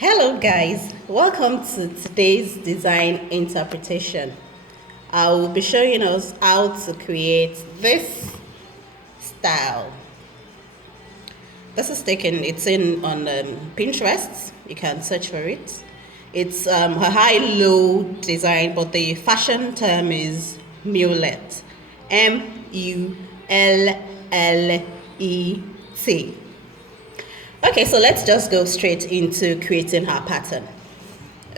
Hello guys, welcome to today's design interpretation. I will be showing us how to create this style. This is it's in on Pinterest. You can search for it. It's a high-low design, but the fashion term is MULLET. M-U-L-L-E-T. Okay, so let's just go straight into creating our pattern.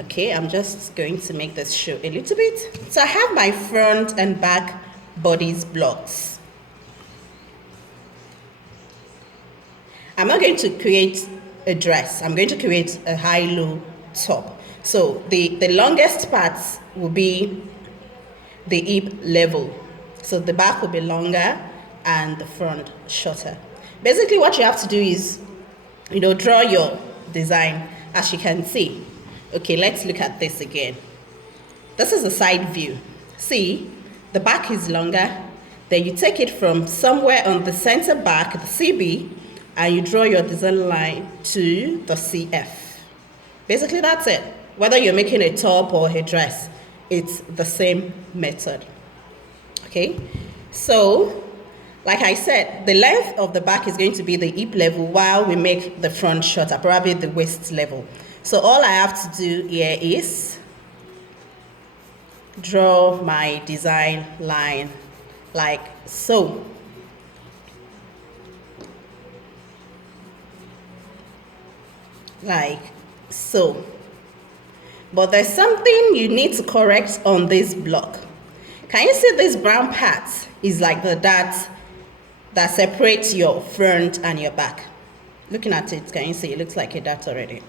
Okay, I'm just going to make this show a little bit. So I have my front and back bodice blocks. I'm not going to create a dress. I'm going to create a high-low top. So the longest parts will be the hip level. So the back will be longer and the front shorter. Basically what you have to do is draw your design as you can see. Okay, let's look at this again. This is a side view. See, the back is longer. Then you take it from somewhere on the center back, the CB, and you draw your design line to the CF. Basically, that's it. Whether you're making a top or a dress, it's the same method. Okay, so like I said, the length of the back is going to be the hip level while we make the front shorter, probably the waist level. So all I have to do here is draw my design line like so. Like so. But there's something you need to correct on this block. Can you see this brown part is like the dot that separates your front and your back? Looking at it, can you see it looks like a dot already?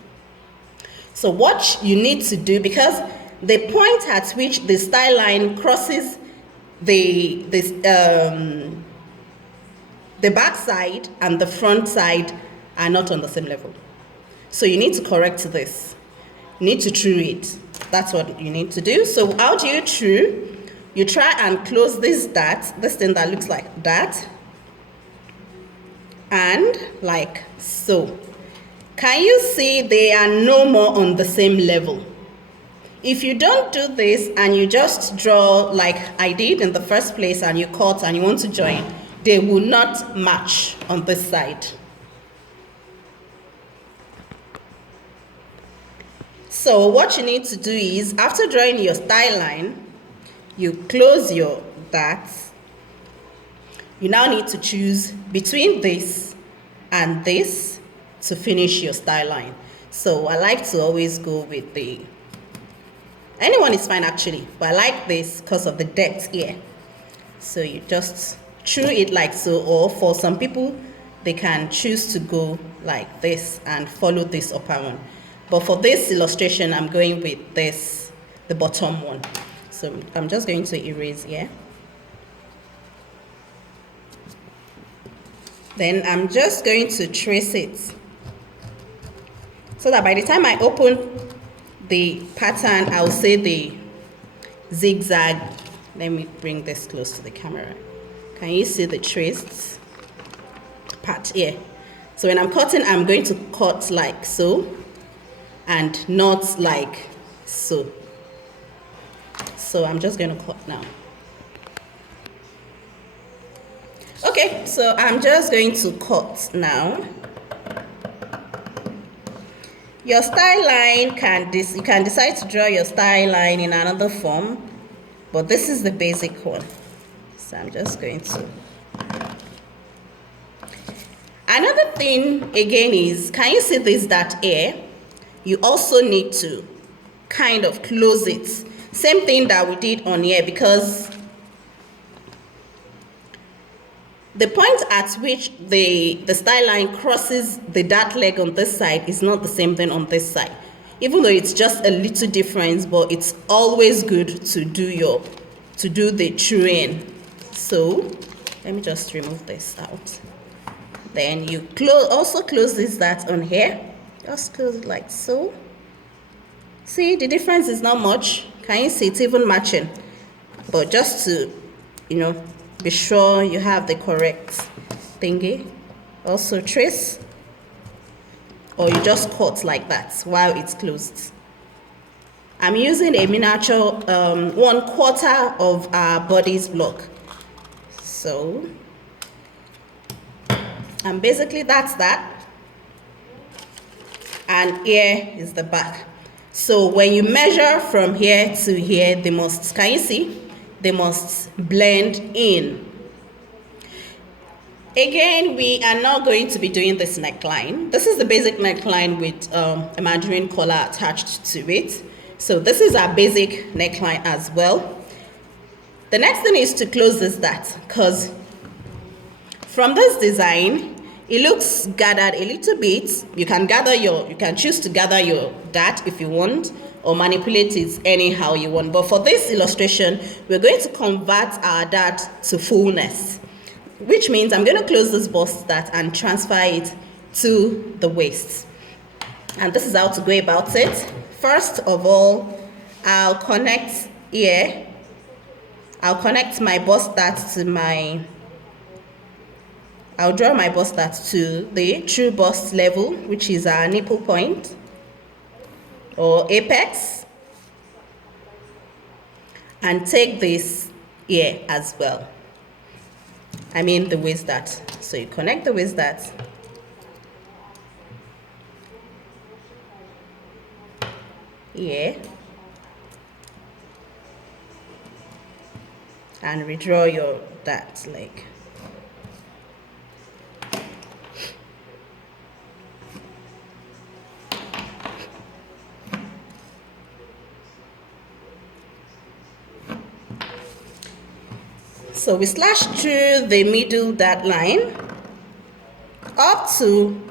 So what you need to do, because the point at which the style line crosses the back side and the front side are not on the same level. So you need to correct this. You need to true it. That's what you need to do. So how do you true? You try and close this dot, this thing that looks like that, and like so. Can you see they are no more on the same level? If you don't do this and you just draw like I did in the first place and you cut and you want to join, they will not match on this side. So what you need to do is, after drawing your style line, you close your dots. You now need to choose between this and this to finish your style line. So I like to always go with anyone is fine actually, but I like this because of the depth here. So you just true it like so, or for some people, they can choose to go like this and follow this upper one. But for this illustration, I'm going with this, the bottom one. So I'm just going to erase here. Then I'm just going to trace it so that by the time I open the pattern, I'll see the zigzag. Let me bring this close to the camera. Can you see the traced part here? So when I'm cutting, I'm going to cut like so and not like so. So I'm just going to cut now. Okay, so I'm just going to cut now. Your style line you can decide to draw your style line in another form, but this is the basic one. So I'm just going to. Another thing again is, can you see this dot here? You also need to kind of close it. Same thing that we did on here, because the point at which the style line crosses the dart leg on this side is not the same thing on this side. Even though it's just a little difference, but it's always good to do the truing. So let me just remove this out. Then you also close this dart on here. Just close it like so. See, the difference is not much. Can you see it's even matching? But just to, be sure you have the correct thingy. Also trace or you just cut like that while it's closed. I'm using a miniature 1/4 of our bodice block. So, and basically that's that. And here is the back. So when you measure from here to here, they must, can you see? They must blend in. Again, we are not going to be doing this neckline. This is the basic neckline with a mandarin collar attached to it. So this is our basic neckline as well. The next thing is to close this dart, because from this design, it looks gathered a little bit. You can choose to gather your dart if you want, or manipulate it anyhow you want. But for this illustration, we're going to convert our dart to fullness, which means I'm going to close this bust dart and transfer it to the waist. And this is how to go about it. First of all, I'll connect here. I'll connect my bust dart to I'll draw my bust dart to the true bust level, which is our nipple point or apex, and take this here as well. I mean the waist dart. So you connect the waist dart here and redraw your dart leg. So we slash through the middle dart line up to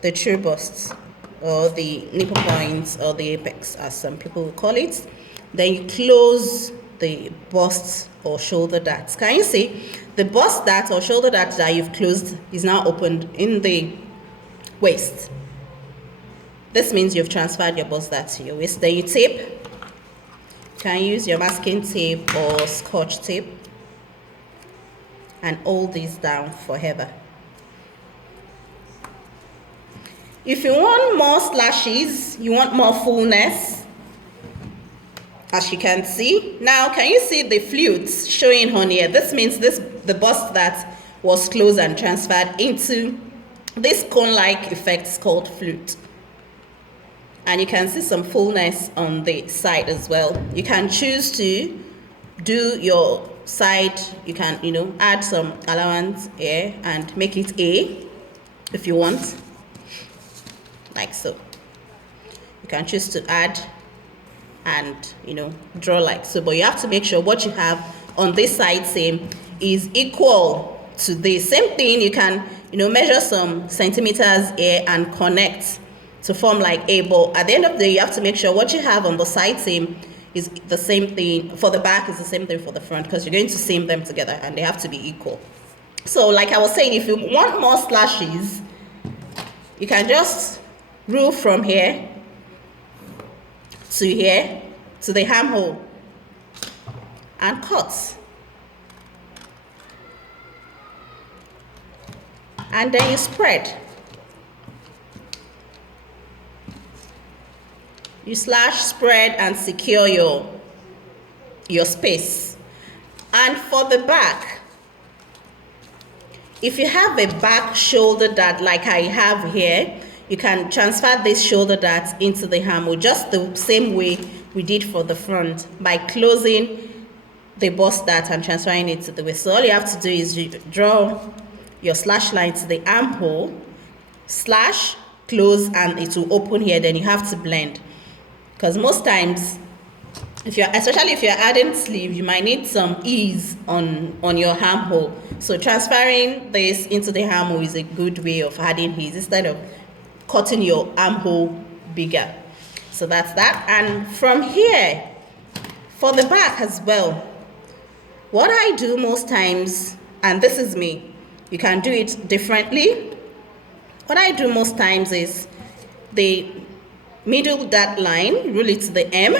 the true bust, or the nipple points, or the apex as some people will call it. Then you close the bust or shoulder dart. Can you see the bust dart or shoulder dart that you've closed is now opened in the waist? This means you've transferred your bust dart to your waist. Then you tape. You can use your masking tape or scotch tape and hold this down forever. If you want more slashes, you want more fullness, as you can see. Now, can you see the flutes showing on here? This means the bust that was closed and transferred into this cone-like effect called flute. And you can see some fullness on the side as well. You can choose to do your side, you can add some allowance here and make it A if you want, like so. You can choose to add and draw like so, but you have to make sure what you have on this side seam is equal to this. Same thing, you can measure some centimeters here and connect to form like A, but at the end of the day you have to make sure what you have on the side seam is the same thing for the back, is the same thing for the front, because you're going to seam them together and they have to be equal. So like I was saying, if you want more slashes, you can just rule from here to here to the armhole and cut. And then you spread. You slash, spread, and secure your space. And for the back, if you have a back shoulder dart like I have here, you can transfer this shoulder dart into the armhole just the same way we did for the front, by closing the bust dart and transferring it to the waist. So all you have to do is you draw your slash line to the armhole, slash, close, and it will open here. Then you have to blend. Because most times, especially if you're adding sleeve, you might need some ease on your armhole. So transferring this into the armhole is a good way of adding ease instead of cutting your armhole bigger. So that's that. And from here, for the back as well, what I do most times, and this is me, you can do it differently. What I do most times is the middle dart line, rule it to the M.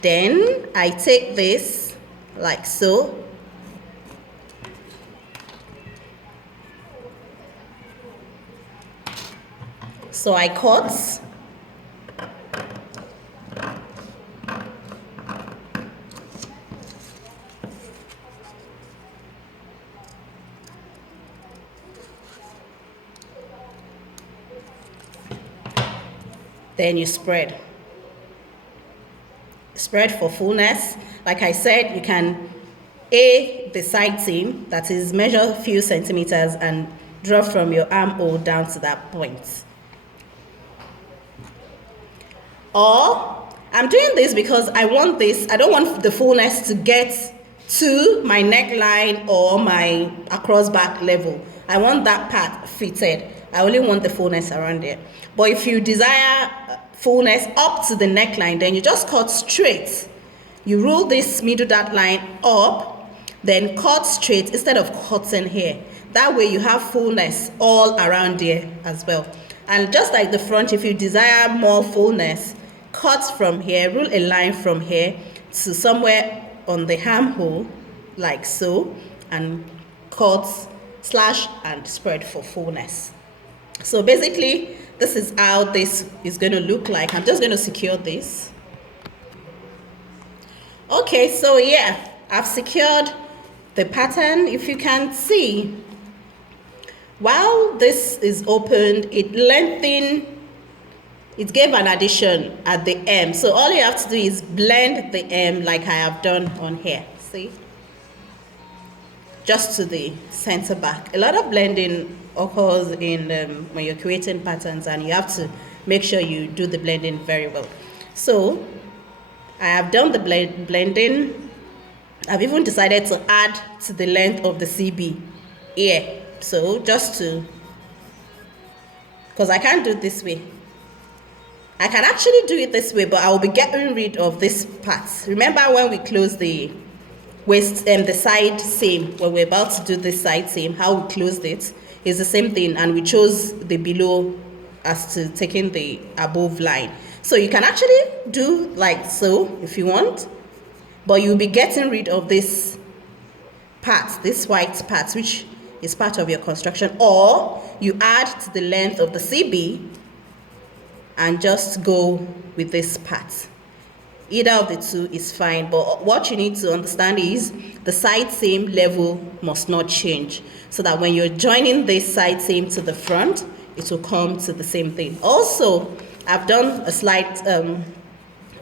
Then I take this like so. So I cut. Then you spread. Spread for fullness. Like I said, you can the side seam, that is measure a few centimeters and draw from your armhole down to that point. Or I'm doing this because I don't want the fullness to get to my neckline or my across back level. I want that part fitted. I only want the fullness around there. But if you desire fullness up to the neckline, then you just cut straight. You roll this middle dart line up, then cut straight instead of cutting here. That way you have fullness all around there as well. And just like the front, if you desire more fullness, cut from here, rule a line from here to somewhere on the armhole, like so, and cut, slash, and spread for fullness. So basically, this is how this is going to look like. I'm just going to secure this. Okay, so yeah, I've secured the pattern. If you can see, while this is opened, it lengthened, it gave an addition at the hem. So all you have to do is blend the hem like I have done on here. See? Just to the center back. A lot of blending occurs in when you're creating patterns, and you have to make sure you do the blending very well. So I have done the blending. I've even decided to add to the length of the CB here. So just to, because I can't do it this way. I can actually do it this way, but I will be getting rid of this part. Remember when we closed the waist and the side seam, when we're about to do this side seam, how we closed it is the same thing, and we chose the below as to taking the above line. So you can actually do like so if you want, but you'll be getting rid of this part, this white part, which is part of your construction, or you add to the length of the CB and just go with this part. Either of the two is fine, but what you need to understand is the side seam level must not change, so that when you're joining this side seam to the front, it will come to the same thing. Also, I've done a slight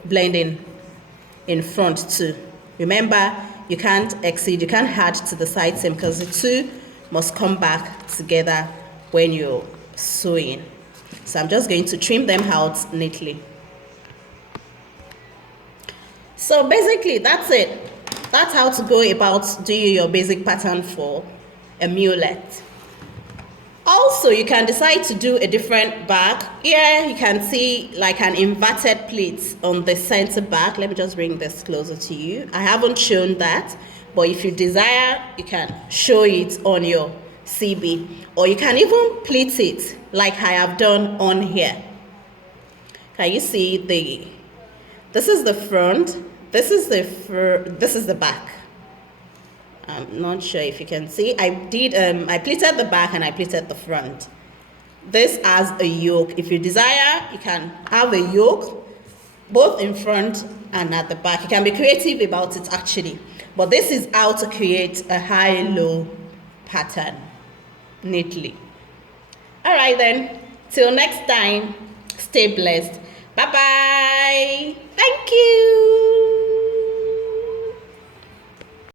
blending in front too. Remember, you can't exceed, you can't add to the side seam, because the two must come back together when you're sewing. So I'm just going to trim them out neatly. So basically that's it. That's how to go about doing your basic pattern for a mullet. Also, you can decide to do a different back. Here you can see like an inverted pleat on the center back. Let me just bring this closer to you. I haven't shown that, but if you desire, you can show it on your CB, or you can even pleat it like I have done on here. Can you see this is the front, this is the back. I'm not sure if you can see. I pleated the back and I pleated the front. This has a yoke. If you desire, you can have a yoke both in front and at the back. You can be creative about it actually. But this is how to create a high-low pattern neatly. All right then, till next time, stay blessed. Bye-bye. Thank you.